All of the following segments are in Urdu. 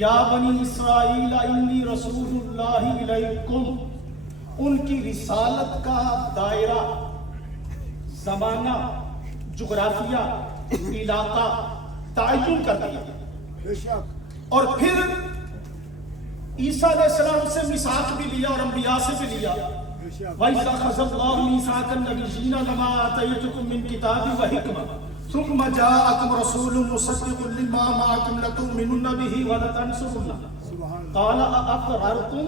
یا بنی اسرائیل انی رسول اللہ الیکم، ان کی رسالت کا دائرہ، زمانہ، جغرافیہ، علاقہ تعین کر دیا، اور پھر عیسیٰ علیہ السلام سے میثاق بھی لیا اور انبیاء سے بھی لیا۔ وَإِذْ أَخَذَ اللَّهُ مِيثَاقَ النَّبِيِّينَ لَمَا آتَيْتُكُم مِّن كِتَابٍ وَحِكْمَةٍ ثُمَّ جَاءَكُمْ رَسُولٌ مُصَدِّقٌ لِّمَا مَعَكُمْ لَتُؤْمِنُنَّ بِهِ وَلَتَنصُرُنَّهُ قَالَ أَأَقْرَرْتُمْ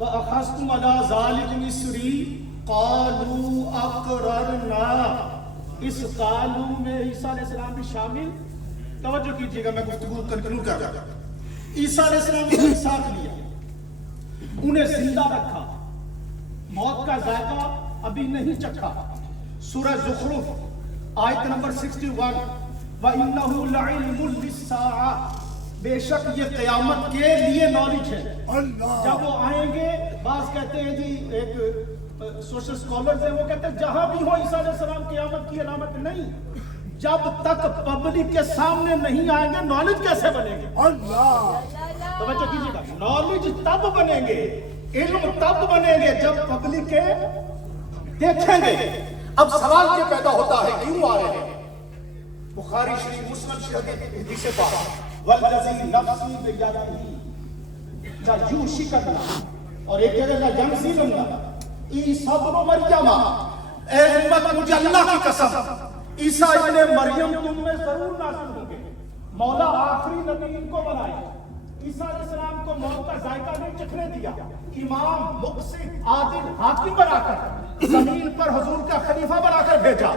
وَأَخَذْتُمْ عَلَىٰ ذَلِكُمْ إِصْرِي قَالُوا أَقْرَرْنَا۔ اس قالوا میں عیسیٰ علیہ السلام بھی شامل، توجہ کیجئے گا، میں گفتگو کنکلوڈ کر رہا ہوں۔ عیسیٰ علیہ السلام نے میثاق لیا، انہیں زندہ رکھا، موت کا ذائقہ ابھی نہیں چکھا۔ سورہ زخرف آیت نمبر 61، وَإِنَّهُ لَعِلْمٌ لِلسَّاعَةِ، بے شک یہ قیامت کے لیے نالج ہے۔ جب وہ آئیں گے، بعض کہتے ہیں جی، ایک سوشل سکولرز ہیں، وہ کہتے ہیں جہاں بھی ہو عیسیٰ علیہ السلام قیامت کی علامت نہیں۔ جب تک پبلک کے سامنے نہیں آئیں گے، نالج کیسے بنیں گے؟ توجہ کیجیے گا، نالج تب بنیں گے، علم تب بنیں گے جب پبلک کے دیکھیں گے۔ اب سوال یہ پیدا ہوتا ہے کیوں آ رہے ہیں؟ بخاری شریف، مسلم شریف حدیث پاک، والذی نفسی بیدہ یوشکنا، اور ایک جگہ کا ینزلنا عیسیٰ ابن مریم، اے امت مجھے اللہ کی قسم، عیسیٰ ابن مریم تم میں ضرور نازل ہوں گے۔ مولا آخری نبی ان کو بنائے، عیسیٰ علیہ السلام کو موت کا ذائقہ نہیں چکھنے دیا، امام، مقسط، عادل، حاکم بنا کر زمین پر حضور کا خلیفہ بنا کر بھیجا۔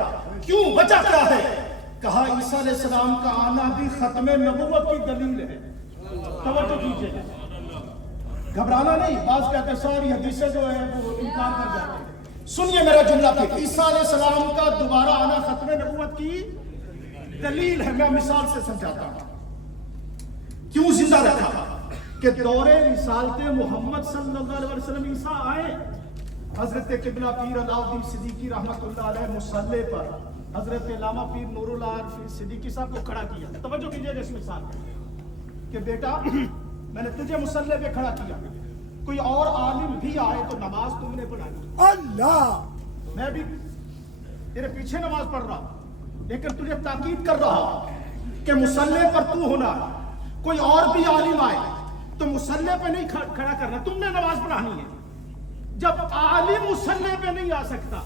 کیوں؟ وجہ کیا ہے؟ کہا عیسیٰ علیہ السلام کا آنا بھی ختم نبوت کی دلیل ہے۔ توجہ کیجئے، گھبرانا نہیں، بعض کہتے ہیں ساری حدیثیں جو ہیں وہ انکار کر جاتے ہیں۔ سنیے میرا جملہ پھر، عیسیٰ علیہ السلام کا دوبارہ آنا ختم نبوت کی دلیل ہے۔ میں مثال سے سمجھاتا ہوں کیوں زندہ رکھا کہ دور رسالت محمد صلی اللہ علیہ وسلم عیسیٰ آئے، حضرت قبلہ پیر علاؤالدین صدیقی رحمۃ اللہ علیہ مصلی پر حضرت علامہ پیر نور اللہ صدیقی صاحب کو کھڑا کیا۔ توجہ کیجیے اس مثال کہ بیٹا میں نے تجھے مصلی پہ کھڑا کیا، کوئی اور عالم بھی آئے تو نماز تم نے پڑھانی۔ اللہ، میں بھی تیرے پیچھے نماز پڑھ رہا ہوں، لیکن تجھے تاکید کر رہا ہوں کہ مصلی پر تو ہونا، کوئی اور بھی عالم آئے تو مصلی پہ نہیں کھڑا کرنا، تم نے نماز پڑھانی ہے۔ جب عالم مصلی پہ نہیں آ سکتا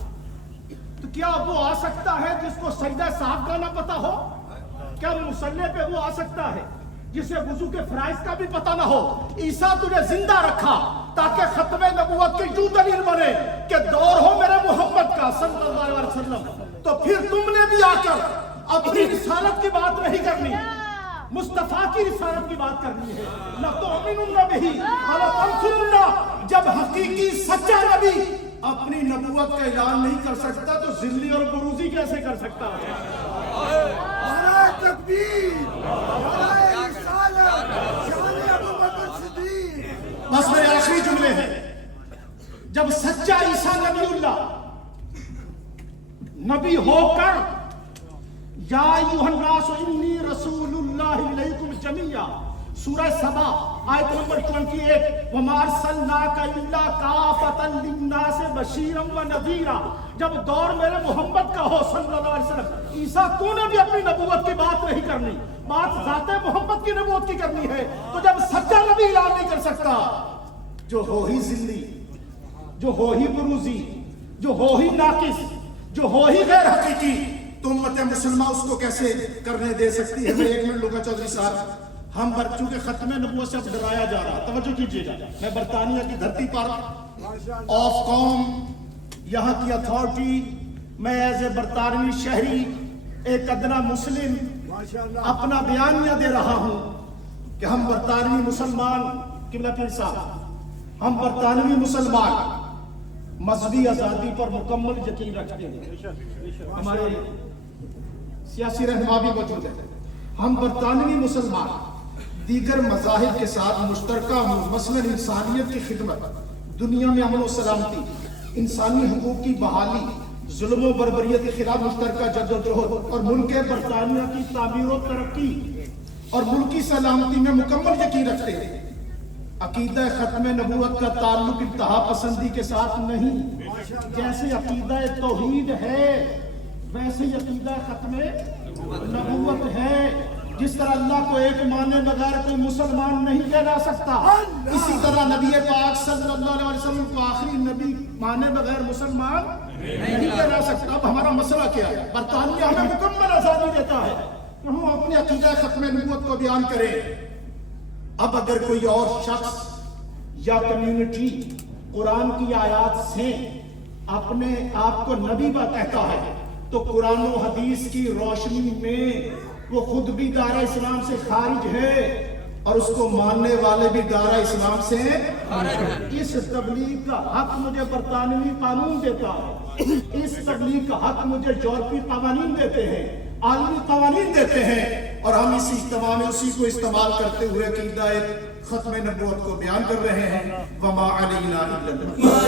تو کیا وہ آ سکتا ہے جس کو سجدہ صاحب کا نہ پتا ہو؟ کیا مصلی پہ وہ آ سکتا ہے جسے وضو کے فرائض کا بھی پتہ نہ ہو؟ عیسیٰ تجھے زندہ رکھا تاکہ ختم نبوت کی یوں دلیل بنے کہ دور ہو میرے محمد کا صلی اللہ علیہ وسلم، تو پھر تم نے بھی آ کر اپنی رسالت کی بات نہیں کرنی، مصطفیٰ کی رسالت کی بات کرنی ہے۔ لَتُؤْمِنُنَّ بِهِ وَلَتَنصُرُنَّهُ۔ جب حقیقی سچا نبی اپنی نبوت کا اعلان نہیں کر سکتا تو ذلی اور بروزی کیسے کر سکتا ہے؟ نعرہ تکبیر، نعرہ رسالت، شان ابو بکر صدیق۔ بس میرے آخری جملے ہیں، جب سچا عیسیٰ نبی اللہ نبی ہو کر یا ایھا الناس انی رسول اللہ الیکم جمیعا، سورہ سبا آیت نمبر 28، وما ارسلناک الا کافۃ للناس بشیرا ونذیرا۔ جب دور میرے محمد کا ہو صلی اللہ علیہ وسلم، عیسیٰ کو نے بھی اپنی نبوت کی بات نہیں کرنی، بات ذات محمد کی نبوت کی کرنی ہے۔ تو جب سچا نبی اعلان نہیں کر سکتا، جو ہو ہی ذلی، جو ہو ہی بروزی، جو ہو ہی ناقص، جو ہو ہی غیر حقیقی، تو امت مسلمہ اس کو کیسے کرنے دے سکتی ہے؟ میں ایک منٹ لوں گا چودھری صاحب، ہم چونکہ ختم نبوت سے اب ڈرایا جا رہا، توجہ کیجیے گا، میں برطانیہ کی دھرتی پر آف قوم، یہاں کی اتھارٹی، میں ایز اے برطانوی شہری، ایک ادنا مسلم اپنا بیانیہ دے رہا ہوں کہ ہم برطانوی مسلمان، قبلہ پیر صاحب، ہم برطانوی مسلمان مذہبی آزادی پر مکمل یقین رکھتے ہیں، ہمارے سیاسی رہنما بھی موجود ہیں۔ ہم برطانوی مسلمان دیگر مذاہب کے ساتھ مشترکہ مثلاً انسانیت کی خدمت، دنیا میں امن و سلامتی، انسانی حقوق کی بحالی، ظلم و بربریت کے خلاف مشترکہ جدوجہد اور ملک برطانیہ کی تعمیر و ترقی اور ملکی سلامتی میں مکمل یقین رکھتے ہیں۔ عقیدہ ختم نبوت کا تعلق انتہا پسندی کے ساتھ نہیں، جیسے عقیدہ توحید ہے ویسے ہی عقیدہ ختم نبوت ہے۔ جس طرح اللہ کو ایک مانے بغیر کوئی مسلمان نہیں کہلا سکتا، اسی طرح نبی پاک صلی اللہ علیہ وسلم کو آخری نبی مانے بغیر مسلمان نہیں کہلا سکتا۔ اب ہمارا مسئلہ کیا ہے؟ برطانیہ ہمیں مکمل آزادی دیتا ہے کہ ہم اپنے عقیدہ ختم نبوت کو بیان کریں۔ اب اگر کوئی اور شخص یا کمیونٹی قرآن کی آیات سے اپنے آپ کو نبی کہتا ہے تو قرآن و حدیث کی روشنی میں وہ خود بھی دائرہ اسلام سے خارج ہے اور اس کو ماننے والے بھی دائرہ اسلام سے اس تبلیغ کا حق مجھے برطانوی قانون دیتا ہے، اس تبلیغ کا حق مجھے یورپی قوانین دیتے ہیں، عالمی قوانین دیتے ہیں، اور ہم اسی اجتماع میں اسی کو استعمال کرتے ہوئے عقیدہ ختم نبوت کو بیان کر رہے ہیں۔ وما علینا الا البلاغ۔